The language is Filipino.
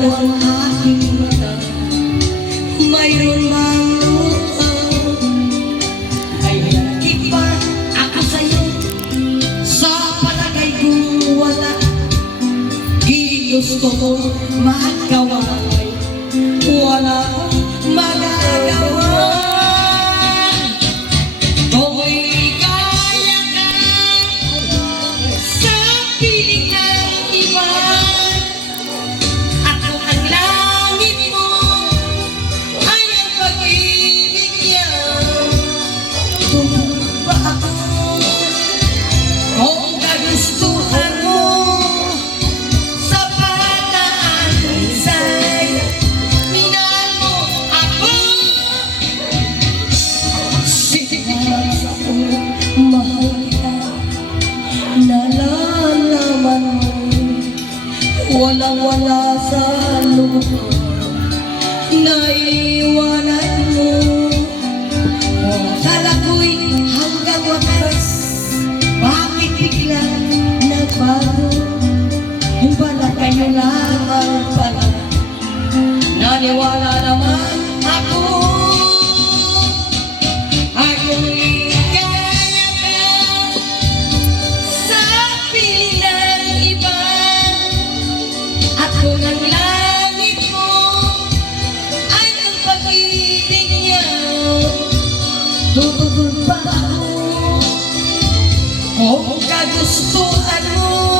ang aking mata, mayroon bang luha? Ay nagkit ba ako sa'yo? Sa palagay kong wala. Ginusto mo magkaway, wala akong magagawa. Kung ligaya ka sa piling ng iba, ako ang langit mo, ay ang pag-ibig niya. Kung ba ako, kung kagustuhan mo, sa pag-aalisay, minahal mo ako. Sigurado akong mahal kita, nalalaman mo, walang-wala sa lupa, naiwanan mo. Akala ko'y hanggang wakas, bakit biglang nagbago? Yung pala kayo lamang pala, naniwala naman ako. Akong ligaya ka sa piling ng iba, ako ng langit mo, ay ang pag-ibig niya. Tutugol pa ako kung kagustuhan mo,